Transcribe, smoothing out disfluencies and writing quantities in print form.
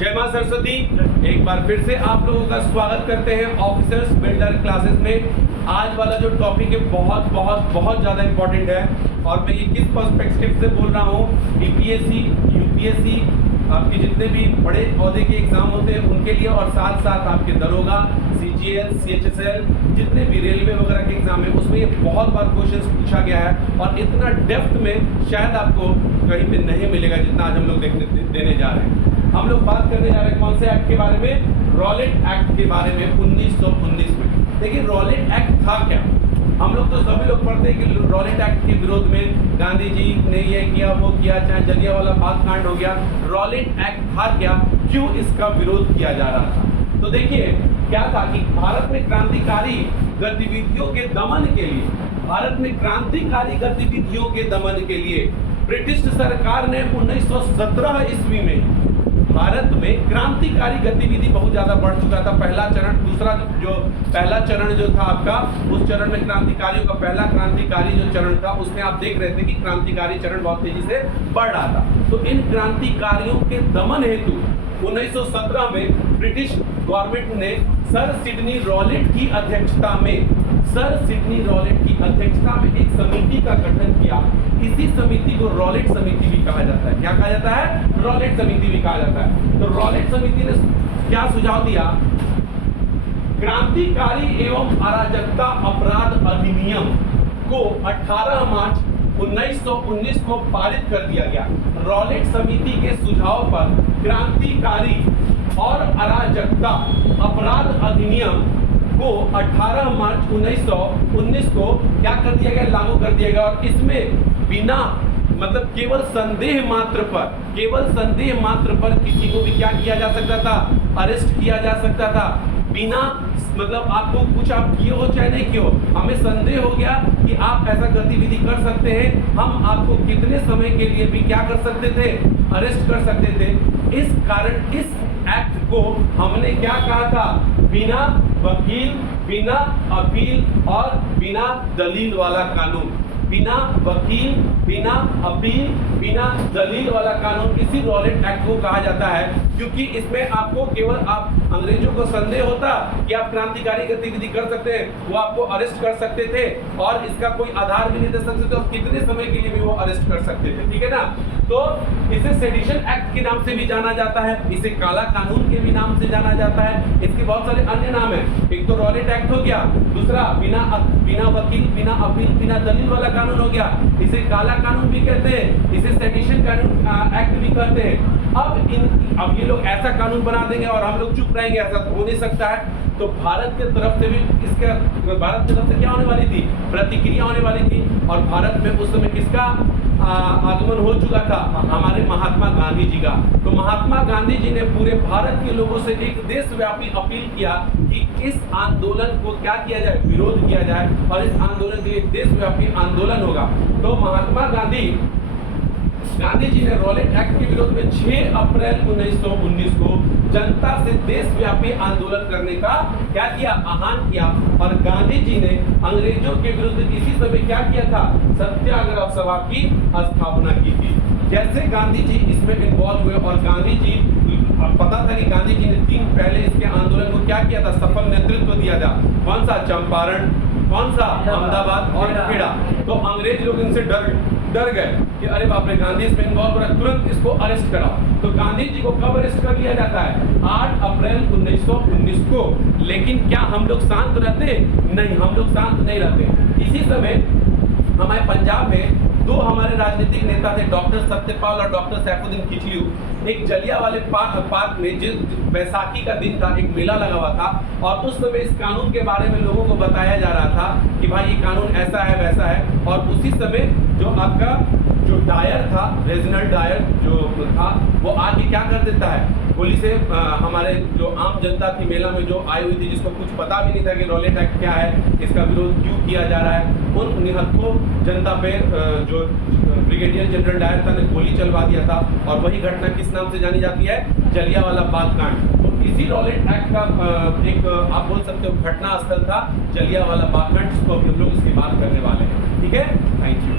जय मां सरस्वती। एक बार फिर से आप लोगों का स्वागत करते हैं ऑफिसर्स बिल्डर क्लासेस में। आज वाला जो टॉपिक है बहुत बहुत बहुत ज़्यादा इंपॉर्टेंट है और मैं ये किस पर्सपेक्टिव से बोल रहा हूँ, बीपीएससी, यूपीएससी, आपके जितने भी बड़े पौधे के एग्जाम होते हैं उनके लिए और साथ साथ आपके दरोगा, सीजीएल, सीएचएसएल, जितने भी रेलवे वगैरह के एग्जाम है उसमें ये बहुत बार क्वेश्चंस पूछा गया है और इतना डेप्थ में शायद आपको कहीं पे नहीं मिलेगा जितना आज हम लोग देने जा रहे हैं। हम लोग बात करने जा रहे हैं कौन से एक्ट के बारे में? रॉलेट एक्ट के बारे में 1919 में। देखिए रॉलेट एक्ट था क्या? हम लोग तो सभी लोग पढ़ते हैं कि रॉलेट एक्ट के विरोध में गांधी जी ने ये किया वो किया, चाहे जलियांवाला बाग कांड हो गया। रॉलेट एक्ट था क्या? क्यों इसका विरोध किया जा रहा था? तो देखिए क्या था कि भारत में क्रांतिकारी गतिविधियों के दमन के लिए, भारत में क्रांतिकारी गतिविधियों के दमन के लिए ब्रिटिश सरकार ने 1917 ईस्वी में भारत में क्रांतिकारी गतिविधि बहुत ज्यादा बढ़ चुका था। पहला चरण, दूसरा जो पहला चरण जो था आपका, उस चरण में क्रांतिकारियों का पहला क्रांतिकारी जो चरण था उसमें आप देख रहे थे कि क्रांतिकारी चरण बहुत तेजी से बढ़ रहा था। तो इन क्रांतिकारियों के दमन हेतु 1917 में ब्रिटिश गवर्नमेंट ने सर सिडनी रॉलेट की अध्यक्षता में एक समिति का गठन किया। इसी समिति को रॉलेट समिति भी कहा जाता है। क्या कहा जाता है? रॉलेट समिति भी कहा जाता है। तो रॉलेट समिति ने क्या सुझाव दिया? क्रांतिकारी एवं अराजकता अपराध अधिनियम को 18 मार्च 1919 को पारित कर दिया गया। रॉलेट समिति के सुझाव पर क्रांतिकारी और अराजकता अपराध अधिनियम को 18 मार्च 1919 को क्या कर दिया गया? लागू कर दिया गया। और इसमें बिना मतलब केवल संदेह मात्र पर किसी को भी क्या किया जा सकता था? अरेस्ट किया जा सकता था। बिना मतलब आपको कुछ आप किए हो चाहे नहीं किए हो, हमें संदेह हो गया कि आप ऐसा गतिविधि कर सकते हैं, हम आपको कितने समय के लिए भी क्या कर सकते थे? अरेस्ट कर सकते थे। इस कारण इस एक्ट को हमने क्या कहा था? बिना वकील, बिना अपील और बिना दलील वाला कानून। बिना वकील, बिना अपील, बिना दलील वाला कानून, इसी रॉलेट एक्ट को कहा जाता है। क्योंकि इसमें आपको केवल आप अंग्रेजों को संदेह होता कि आप क्रांतिकारी गतिविधि कर सकते हैं, वो आपको अरेस्ट कर सकते थे और इसका कोई आधार भी नहीं दे सकते थे और कितने समय के लिए भी वो अरेस्ट कर सकते थे। ठीक है ना? तो इसे सेडिशन एक्ट के नाम से भी जाना जाता है, इसे काला कानून के भी नाम से जाना जाता है। इसके बहुत सारे अन्य नाम हैं। एक तो रॉलेट एक्ट हो गया, दूसरा बिना वकील, बिना अपील, बिना दलील वाला कानून हो गया, इसे काला कानून भी कहते हैं, इसे सेडिशन कानून एक्ट भी कहते हैं। अब ये लोग ऐसा कानून बना देंगे और हम लोग चुप रहेंगे, ऐसा तो हो नहीं सकता है। तो भारत की तरफ से क्या होने वाली थी? प्रतिक्रिया होने वाली थी। और भारत में उस समय किसका आगमन हो चुका था? हमारे महात्मा गांधी जी का। तो महात्मा गांधी जी ने पूरे भारत के लोगों से एक देशव्यापी अपील किया कि इस आंदोलन को क्या किया जाए? विरोध किया जाए और इस आंदोलन के लिए देशव्यापी आंदोलन होगा। तो महात्मा गांधी जी ने रॉलेट एक्ट के विरोध में 6 अप्रैल 1919 को जनता से देशव्यापी आंदोलन करने का क्या किया? आह्वान किया। और गांधी जी ने अंग्रेजों के विरुद्ध इसी समय क्या किया था? सत्याग्रह सभा की स्थापना की थी। जैसे गांधी जी इसमें इन्वॉल्व हुए और गांधी जी पता था कि गांधी जी ने दिन पहले इसके आंदोलन को क्या किया था? सफल नेतृत्व दिया था। कौन सा? चंपारण, कौन सा? अहमदाबाद और खेड़ा। तो अंग्रेज लोग इनसे डर गए कि अरे बाप रे, गांधी इसमें इन्वॉल्व हो रहा है, तुरंत इसको अरेस्ट कराओ। तो गांधी जी को कब अरेस्ट कर लिया जाता है? 8 अप्रैल 1919 को। लेकिन क्या हम लोग शांत रहते? नहीं, हम लोग शांत नहीं रहते। इसी समय हमारे पंजाब में 2 हमारे राजनीतिक नेता थे, डॉक्टर सत्यपाल और डॉक्टर सैफुद्दीन किचलू। एक जलियांवाले पार्क में जिस बैसाखी का दिन था, एक मेला लगा हुआ था और उस समय इस कानून के बारे में लोगों को बताया जा रहा था कि भाई ये कानून ऐसा है वैसा है। और उसी समय जो डायर था, रेजिनाल्ड डायर जो था, वो आके क्या कर देता है? गोली से हमारे जो आम जनता थी मेला में जो आई हुई थी, जिसको कुछ पता भी नहीं था कि रॉलेट एक्ट क्या है, इसका विरोध क्यों किया जा रहा है, उन निहत्थों जनता पे जो ब्रिगेडियर जनरल डायर था ने गोली चलवा दिया था। और वही घटना किस नाम से जानी जाती है? जलियांवाला बाग कांड। तो इसी रॉलेट एक्ट का एक आप बोल सकते हो घटना स्थल था जलियांवाला बाग कांड, जिसको हम लोग इसकी बात करने वाले हैं। ठीक है, थैंक यू।